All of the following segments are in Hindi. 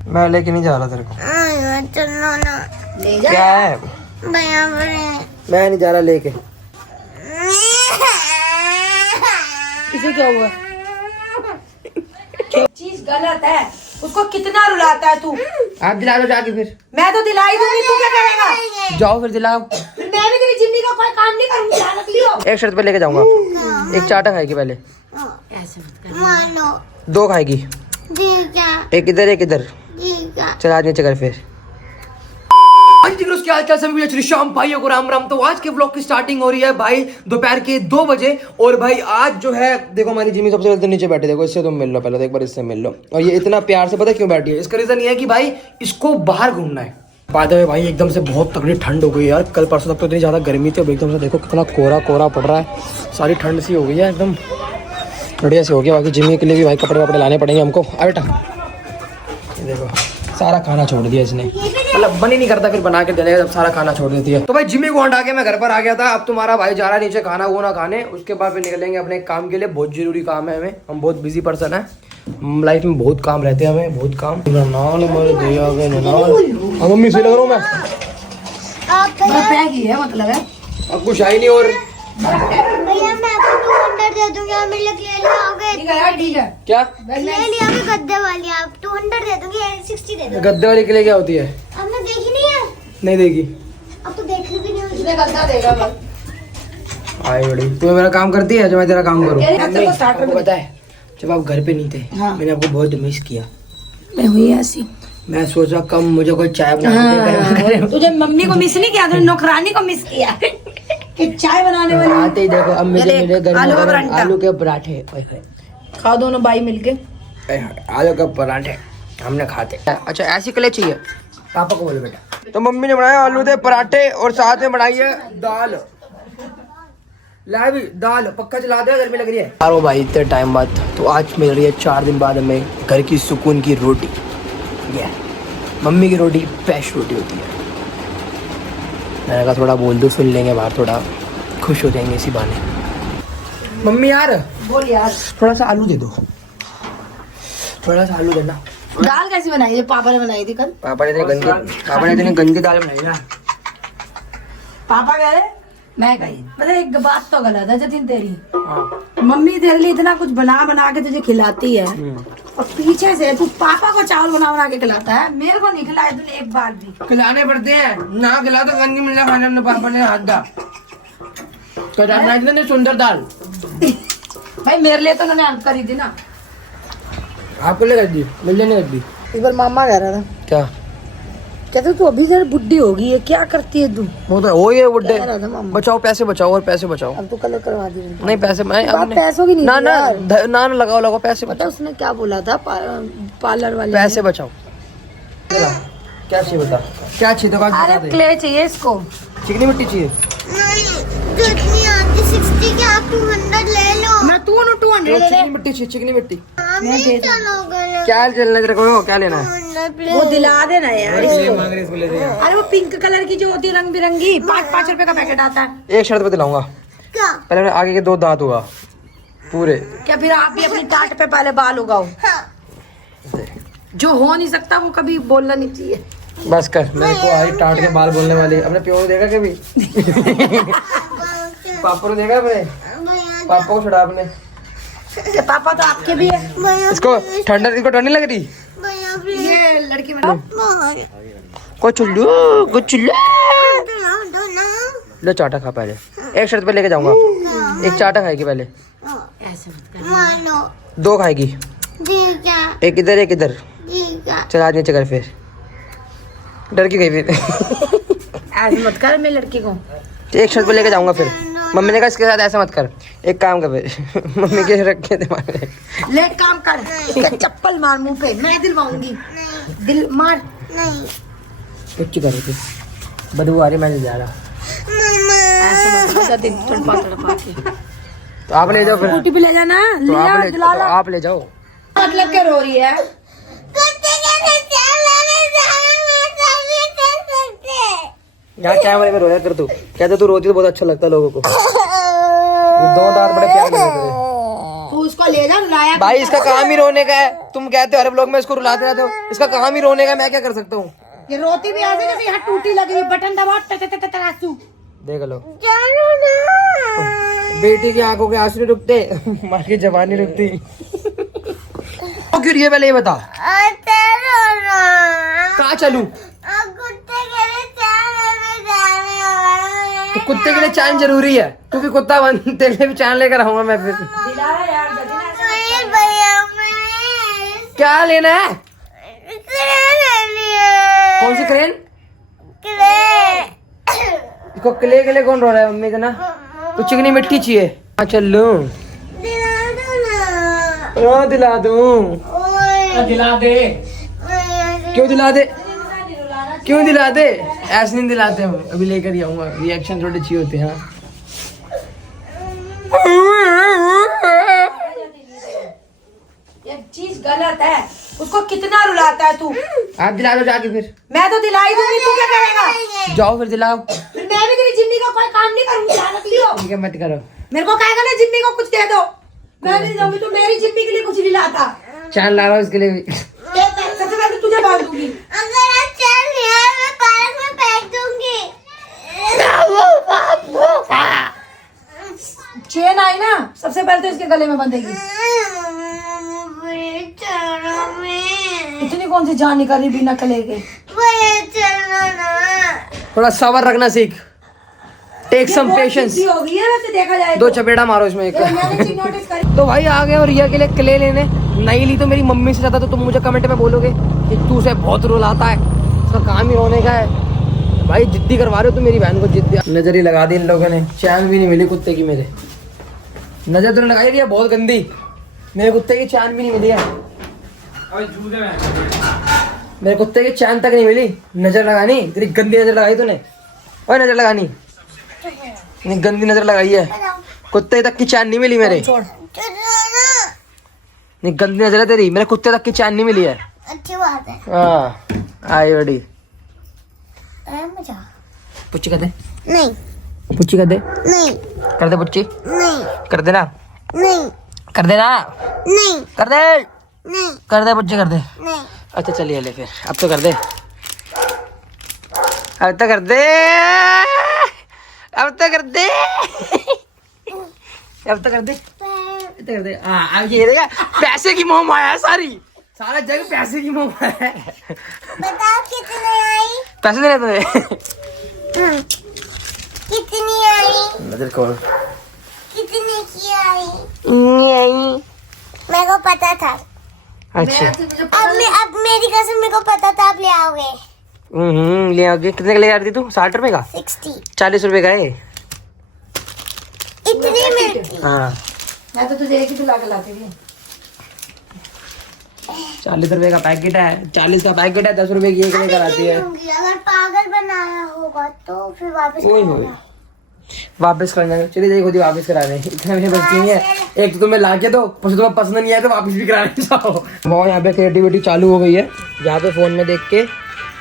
मैं लेके नहीं जा रहा तेरे को। चलो ना। ले जा। क्या है? भैया मैं नहीं जा रहा लेके। इसे क्या हुआ? चीज गलत है, उसको कितना रुलाता है तू। आप दिला दो जाके फिर। मैं तो दिलाई दूंगी, तू क्या करेगा? जाओ फिर दिलाओ। मैं भी तेरी जिंदगी का कोई काम नहीं करूंगी, ध्यान रख लियो। एक शर्त पे लेके जाऊंगा। एक चाटा खाएगी पहले। ऐसे मत कर। मानो। 2 खाएगी। ठीक है। एक इधर एक इधर। ठीक है। चल आज नीचे कर फिर। क्या हाल सभी श्री शाम भाइयों को राम राम। तो आज के व्लॉग की स्टार्टिंग हो रही है भाई दोपहर के 2 बजे। और भाई आज जो है देखो हमारी जिमी सबसे पहले नीचे बैठे, देखो इससे तुम मिल लो पहले तो, एक बार इससे मिल लो। और ये इतना प्यार से पता क्यों बैठी है? इसका रीजन ये है कि भाई इसको बाहर घूमना है। बात है भाई एकदम से बहुत तगड़ी ठंड हो गई यार। कल परसों तक तो इतनी ज्यादा गर्मी थी, अब एकदम से देखो कितना कोहरा कोहरा पड़ रहा है। सारी ठंड सी हो गई है, एकदम बढ़िया सी हो गया। बाकी जिमी के लिए भी भाई कपड़े वपड़े लाने पड़ेंगे हमको। आ बेटा देखो सारा खाना छोड़ दिया इसने, मतलब मन ही नहीं करता फिर बना के देने का जब सारा खाना छोड़ देती है। तो भाई जिमी को हटा के मैं घर पर आ गया था। अब तुम्हारा भाई जा रहा है नीचे खाना वो ना खाने, उसके बाद फिर निकलेंगे अपने काम के लिए। बहुत जरूरी काम है हमें, हम बहुत बिजी पर्सन है, लाइफ में बहुत काम रहते हैं हमें, बहुत काम। मम्मी से लग रहा हूँ मैं, मतलब है अब कुछ आई नहीं। और भैया मैं आपको 200 दे दूंगी, आप मेरे लिए ले आओगे? ठीक है। क्या ले लिया गद्दे वाली, आप 200 दे दूंगी, 60 दे दूंगी। गद्दे वाली के लिए क्या होती है? आपने देखी नहीं है? नहीं देगी। अब तो देख भी नहीं होगी। गद्दा देगा बस। आई बड़ी तू मेरा काम करती है जो मैं तेरा काम करूँ। स्टार्टर आपको पता है जब आप घर पे नहीं थे मैंने आपको बहुत मिस किया। मैं हुई ऐसी। मैं सोचा कम मुझे कोई चाय बना के तुझे मम्मी को मिस नहीं किया, तूने नौकरानी को मिस किया कि चाय बनाने वाली। आते ही देखो अब मुझे मेरे घर आलू का में परांठा। आलू के पराठे। खाओ दोनों भाई मिलके। आलू के पराठे हमने खाते। अच्छा ऐसी कले चाहिए? पापा को बोलो बेटा। तो मम्मी ने बनाया आलू के पराठे और साथ में बनाई है दाल। ला भी दाल पक्का चला दे, गर्मी लग रही है यार भाई इतने टाइम बाद। तो आज मिल रही है 4 दिन बाद हमें घर की सुकून की रोटी। मम्मी की रोटी फ्रेश रोटी होती है। मैंने कहा थोड़ा बोल दो, सुन लेंगे बाहर, थोड़ा खुश हो जाएंगे इसी बहाने। मम्मी यार बोल यार, थोड़ा सा आलू दे दो, थोड़ा सा आलू देना। दाल कैसी बनाई है? पापा ने बनाई थी कल। पापा ने इतनी गंदी दाल बनाई ना। पापा कह रहे मैं गई, पता एक बात तो गलत है जतिन तेरी। हाँ। मम्मी तेरे लिए इतना कुछ बना बना के तुझे खिलाती है और पीछे से तू पापा को चावल बना बना के खिलाता है, मेरे को नहीं खिलाया तूने एक बार भी। खिलाने पड़ते हैं ना, खिला तो गंदी मिलना खाने में। पापा ने हाथ दा इतनी सुंदर दाल भाई मेरे लिए तो उन्होंने हेल्प करी थी ना। आपको ले कर दी, मिलने नहीं कर दी। एक बार मामा कह रहा था क्या कहते तू अभी जरा बुढ़ी हो गई है, क्या करती है तू? वो तो हो ही है बुड्ढे। कह रहा था मामा। बचाओ पैसे बचाओ और पैसे बचाओ। अब तो कलर करवा दी। नहीं पैसे मैं बात पैसों की नहीं ना थी ना यार। ना ना लगाओ लगाओ पैसे पता बचाओ, उसने क्या बोला था पार्लर वाले पैसे बचाओ। क्या चाहिए बता, क्या चाहिए? तो अरे क्ले चाहिए इसको। चिकनी मिट्टी चाहिए। जितनी आती 60 के आप 200 ले लो। मैं तू 200 दे दे। चिकनी मिट्टी चाहिए, चिकनी मिट्टी। आप नहीं चलोगे? क्या चलना तेरे को, क्या लेना है? 200 प्लीज। वो दिला देना यार इसको। मांग रही इसको ले दे। अरे वो पिंक कलर की जो होती है रंग बिरंगी, 5-5 रुपए का पैकेट आता है। एक शर्त पे दिलाऊंगा, क्या? पहले मेरे आगे के 2 दांत होगा पूरे। क्या फिर आप भी अपनी टाट पे पहले बाल उगाओ? हाँ। जो हो नहीं सकता वो कभी बोलना नहीं चाहिए। बस कर, मेरे को आई टाट के बाल बोलने वाली। अपने प्यो को देखा कभी? पापा को देखा अपने? भैया पापा को छुड़ा अपने। ये पापा तो आपके भी है। भैया इसको ठंड नहीं लग रही? भैया प्लीज। ये लड़की में कुछ लो कुछ लो। दो ना। लो चाटा खा पहले। एक शर्त पे लेके जाऊंगा। एक चाटा खाएगी पहले। ऐसे मत कर। मानो। 2 खाएगी। ठीक है। एक इधर एक इधर। ठीक है। चल आज नीचे कर फिर। डर की गई फिर। ऐसे मत कर मेरी लड़की को। एक शर्त पे लेके जाऊंगा फिर। मम्मी ने कहा इसके साथ ऐसा मत कर। एक काम कर फिर। मम्मी के रखे दिमाग में। ले काम कर, इसका चप्पल मार मुंह पे, मैं दिलवाऊंगी। दिल मार। नहीं। कुछ कर रही थी, बदबू आ रही, मैं नहीं जा रहा। ऐसे मत कर दिन तड़पा के। तो आप ले जाओ फिर। स्कूटी पे ले जाना, तो ले आ, दिला ला। आप ले जाओ। मतलब क्या रो रही है? यहाँ कैमरे में रो रहा कर तू। कहते तू रोती तो बहुत अच्छा लगता है लोगों को। ये 2 दांत बड़े प्यारे लग रहे हैं। तू उसको ले जा रुलाया भाई इसका काम ही रोने का है। तुम कहते हो हर ब्लॉग में इसको रुलाते रहते हो, इसका काम ही रोने का है, मैं क्या कर सकता हूँ। ये रोती भी आती जैसे यहाँ टूटी लगी हुई, बटन दबाओ आंसू। देख लो चलो ना। बेटी की आंखों के आंसू नहीं रुकते, माँ की जबान नहीं रुकती। क्यों रही है पहले ये बता। चलो ना। कहाँ चलूं? कुत्ते के लिए चैनल में जाने वाला है। तो कुत्ते के लिए चैन जरूरी है, तू भी कुत्ता बन, तेरे लिए भी चैन लेकर आऊंगा मैं फिर। दिलाया यार नहीं भैया मैंने क्या लेना है? क्ले ले लिया। कौन सी क्रेन? क्ले। इसको क्ले के लिए कौन रो रहा है मम्मी का ना? तो चिकनी मिट्टी चाहिए। हाँ चल लूं। दिला दो ना। हाँ दिला दूं। ओए। दिला दे। भैया क्यों दिला दे? क्यों दिला दे? ऐसे नहीं दिलाते हम, अभी लेकर ही आऊंगा। रिएक्शन थोड़े अच्छी होते हैं। ये चीज गलत है, उसको कितना रुलाता है तू। आप दिला दो जाके फिर। मैं तो दिलाई दूंगी, तू क्या करेगा? जाओ फिर दिलाओ। फिर मैं भी तेरी जिम्मी का कोई काम नहीं करूंगी, जानत लियो। ठीक है मत करो। मेरे को कहेगा ना जिम्मी को कुछ दे दो, मैं नहीं दूंगी। तो मेरी जिम्मी के लिए कुछ नहीं लाता। चैन ला रहा हूँ इसके लिए भी। सबसे पहले तो तुझे बांध दूंगी। अगर आप चल लिया मैं पार्क में फेंक दूंगी। चेन आई ना, सबसे पहले तो इसके गले में बंधेगी। चलो में। इतनी कौन सी जान निकाली बिना कले के। भैया चलो ना। थोड़ा सबर रखना सीख। टेक ये सम बहुत पेशेंस। जिद्दी हो गई है वैसे देखा जाए दो तो। चपेटा मारो इसमें एक। मैंने चीज नोटिस करी। तो भाई आ गए और रिया के लिए क्ले लेने। नहीं ली तो मेरी मम्मी से ज्यादा तो तुम मुझे कमेंट में बोलोगे कि तू उसे बहुत रुलाता है, उसका काम ही रोने का है। भाई जिद्दी करवा रहे हो तुम मेरी बहन को। जिद्दी नजर ही लगा दी इन लोगों ने। चैन भी नहीं मिली कुत्ते की मेरे। नजर तो लगाई रिया बहुत गंदी। मेरे कुत्ते की चैन भी नहीं मिली है। मेरे कुत्ते की चैन तक नहीं मिली। नजर लगानी तेरी गंदी नजर लगाई तूने। और नजर लगानी नहीं, गंदी नजर लगाई है। कुत्ते तक की चैन नहीं मिली मेरे। छोड़। चलो ना। नहीं गंदी नजर है तेरी। मेरे कुत्ते तक की चैन नहीं मिली है। अच्छी बात है। हाँ आई बड़ी। मजा। पुच्ची कर दे। नहीं पुच्ची कर दे। नहीं कर दे पुच्ची। नहीं कर देना। नहीं कर देना। नहीं कर दे। नहीं कर दे पुच्ची कर दे। नहीं। अच्छा चलिए ले फिर। अब तो कर दे। अब तो कर दे। अब तो कर दे। अब तो कर दे। अब तो कर दे। हाँ अब ये देखा पैसे की मोह माया है सारी। सारा जग पैसे की मोह माया है। बताओ कितनी आई। पैसे देने तुम्हें। कितनी आई। नजर खोल। कितनी की आई। मेरे को पता था। अच्छा अब मेरी कसम मेरे को पता था आप ले आओगे। ले आओगे। कितने का ले आ रही थी तू? 60 रुपए का? 60। 40 रुपए का है। इतनी मिलती। हाँ मैं तो तुझे एक ही ला के लाती थी। 40 रुपए का पैकेट है। 40 का पैकेट है। 10 रुपए की एक लेकर आती है। अगर पागल बनाया होगा तो फिर वापस ओए होए। वापस कर जाएंगे। चलिए देखो खुद ही वापस करा दें। इतना मेरे बस नहीं है। एक तो तुम्हें लाके दो, फिर तुम्हें पसंद नहीं आया तो वापस भी कराने जाओ। बहुत यहाँ पे क्रिएटिविटी चालू हो गई है। यहाँ पे फोन में देख के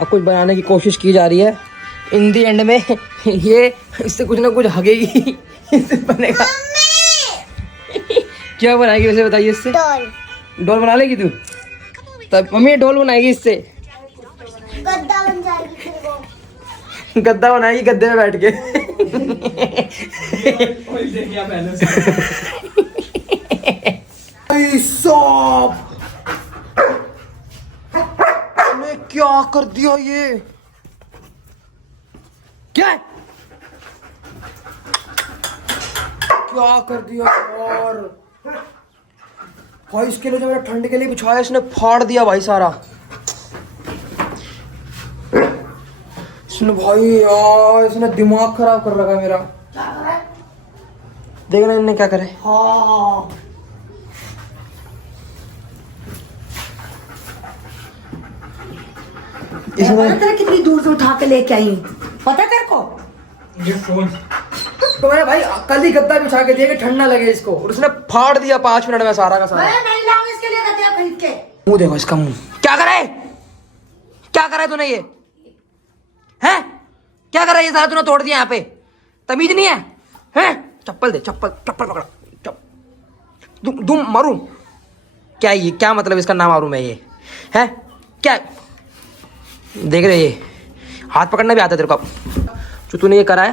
अब कुछ बनाने की कोशिश की जा रही है। इन दी एंड में ये इससे कुछ ना कुछ हगेगी। इससे बनेगा। क्या बनाएगी वैसे बताइए इससे? डॉल। डॉल बना लेगी तू? तब मम्मी डॉल बनाएगी इससे। गद्दा बन जाएगी फिर वो। गद्दा बनाएगी गद्दे में बैठ के। क्या कर दिया ये? क्या क्या कर दिया यार? भाई इसके लिए जो मैंने ठंड के लिए बिछाया इसने फाड़ दिया भाई सारा। इसने भाई यार इसने दिमाग खराब कर रखा है मेरा। देखना इन्हें क्या करे। हाँ इसने तेरे कितनी दूर से उठा के लेके आई हूँ, पता तेरे को? तो मैंने भाई कल ही गद्दा बिछा के दिया कि ठंड ना लगे इसको, और उसने फाड़ दिया 5 मिनट में सारा का सारा। मैं नहीं लाऊंगा इसके लिए गद्दा खरीद के। मुंह देखो इसका मुंह। क्या करे? क्या करा है तूने ये? हैं? क्या करा है ये सारा तूने तोड़ दिया यहाँ पे? तमीज नहीं है? हैं? चप्पल दे। चप्पल चप्पल पकड़ा। तुम मारूं क्या? ये क्या मतलब इसका नाम मारूं मैं? ये है क्या? देख रहे ये हाथ पकड़ना भी आता है तेरे को? जो तूने ये करा है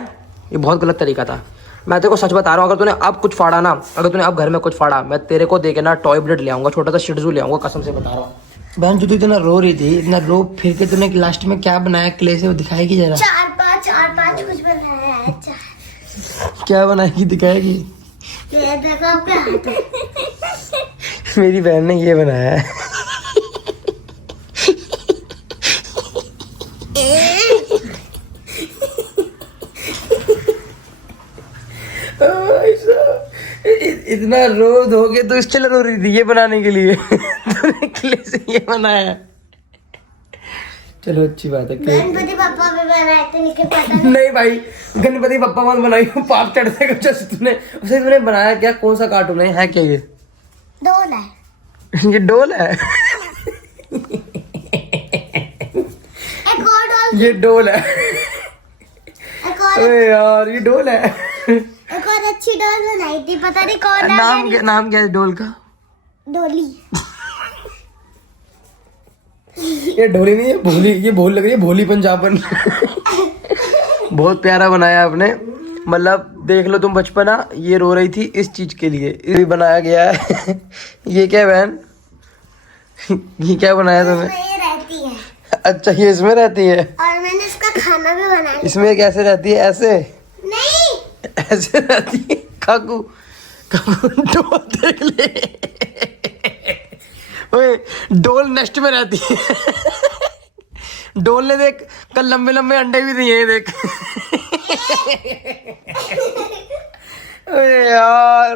ये बहुत गलत तरीका था। मैं तेरे को सच बता रहा हूँ, अगर तूने अब कुछ फाड़ा ना, अगर तूने अब घर में कुछ फाड़ा, मैं तेरे को देके ना टॉय ब्लेड ले आऊंगा, छोटा सा शिटजू ले आऊंगा, कसम से बता रहा हूँ। बहन जो तू इतना रो रही थी, इतना रो फिर के तूने लास्ट में क्या बनाया क्ले से, वो दिखाएगी जरा। चार पाँच कुछ बनाया है। क्या बनाएगी दिखाएगी? ये देखो आपके हाथ में। मेरी बहन ने ये बनाया है। इतना रो धो के तो इसलिए रो रही थी ये बनाने के लिए। तूने क्ले से ये बनाया। चलो अच्छी बात है। गणपति पापा भी बनाए थे लेकिन पता नहीं। नहीं भाई गणपति पप्पा मत बनाई, पाप चढ़ते का जैसे तूने उसे तूने बनाया क्या? कौन सा कार्टून है क्या ये? डोल है। ये डोल है। एक और डोल। ये डोल है। एक और अरे यार ये डोल है। एक और अच्छी डोल बनाई थी, पता नहीं कौन नाम क्या है डोल का? डोली। ये ढोली नहीं है भोली, ये भोल लग रही है, भोली पंजाबन। बहुत प्यारा बनाया आपने, मतलब देख लो तुम बचपना ये रो रही थी इस चीज के लिए, ये बनाया गया है। ये क्या बहन? ये क्या बनाया तुमने? इसमें ये रहती है अच्छा ये इसमें रहती है। और मैंने इसका खाना भी बनाया। इसमें कैसे रहती है? ऐसे नहीं ऐसे रहती है। काकू काकू डोल देख ले। ओए डोल नेस्ट में रहती है। डोल ने देख कल लंबे लंबे अंडे भी दिए हैं देख। अरे यार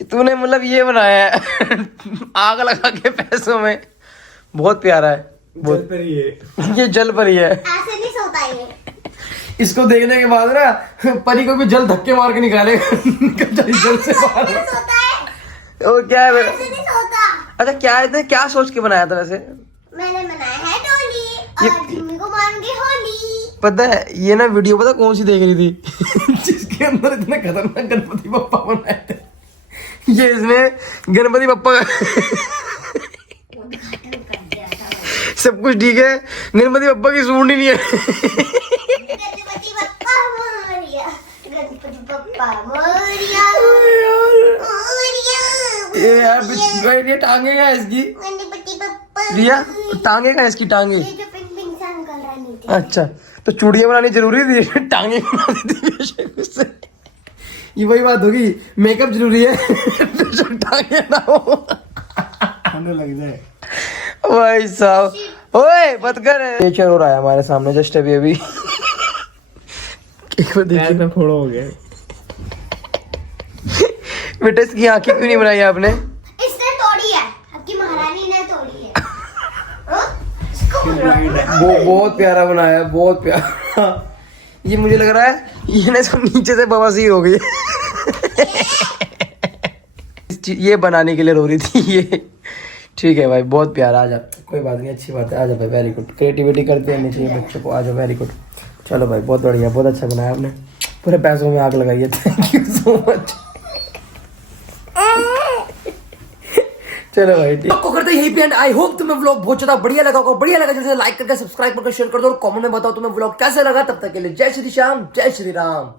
तूने मतलब ये बनाया है आग लगा के पैसों में। बहुत प्यारा है। बहुत परी है ये, जल परी है। ऐसे नहीं सोता ये। इसको देखने के बाद ना परी को भी जल धक्के मार के निकालेगा। निकल जाए जल से बाहर। ऐसे सोता है। और क्या है? ऐसे नहीं सोता। अच्छा क्या है? क्या सोच के बनाया था वैसे? मैंने बनाया है डोली और जिम्मी को मारूंगी होली। पता है ये ना वीडियो पता कौन सी देख रही थी? जिसके अंदर इतने खतरनाक गणपति बप्पा बनाए थे। ये इसने गणपति बप्पा सब कुछ ठीक है, गणपति बप्पा की सूंड ही नहीं है। गणपति बप्पा मोरिया, गणपति बप्पा मोरिया, ये यार ये टांगे क्या है इसकी? गणपति बप्पा। रिया टांगे क्या है इसकी? टांगे ये जो पिंक पिंक सा निकल रहा है नीचे। अच्छा तो चूड़ियां बनानी जरूरी थी? टांगे बना देती उससे। ये वही बात होगी, मेकअप जरूरी है। टांगे ना हो लग जाए। भाई साहब ओए मत कर। नेचर हो रहा है हमारे सामने जस्ट अभी अभी। एक बार देखिए ना फोड़ा हो गया। बेटा इसकी आंखें क्यों नहीं बनाई आपने? इसने तोड़ी है, आपकी महारानी ने तोड़ी है। वो बहुत प्यारा बनाया है, बहुत प्यारा। ये मुझे लग रहा है ये ना सब नीचे से बवासीर हो गई। ये बनाने के लिए रो रही थी ये। ठीक है भाई बहुत प्यारा। आ जा कोई बात नहीं, अच्छी बात है। आ जा भाई, वेरी गुड। क्रिएटिविटी करते रहनी चाहिए बच्चों को। आ जाओ, वेरी गुड। चलो भाई बहुत बढ़िया, बहुत अच्छा बनाया आपने। पूरे पैसों में आग लगाई है। Thank you so much. चलो भाई आपको करते यही पे एंड आई होप तुम्हें व्लॉग बहुत ज्यादा बढ़िया लगा होगा। बढ़िया लगा जैसे लाइक करके सब्सक्राइब करके शेयर कर दो और कमेंट में बताओ तुम्हें व्लॉग कैसे लगा। तब तक के लिए जय श्री श्याम, जय श्री राम।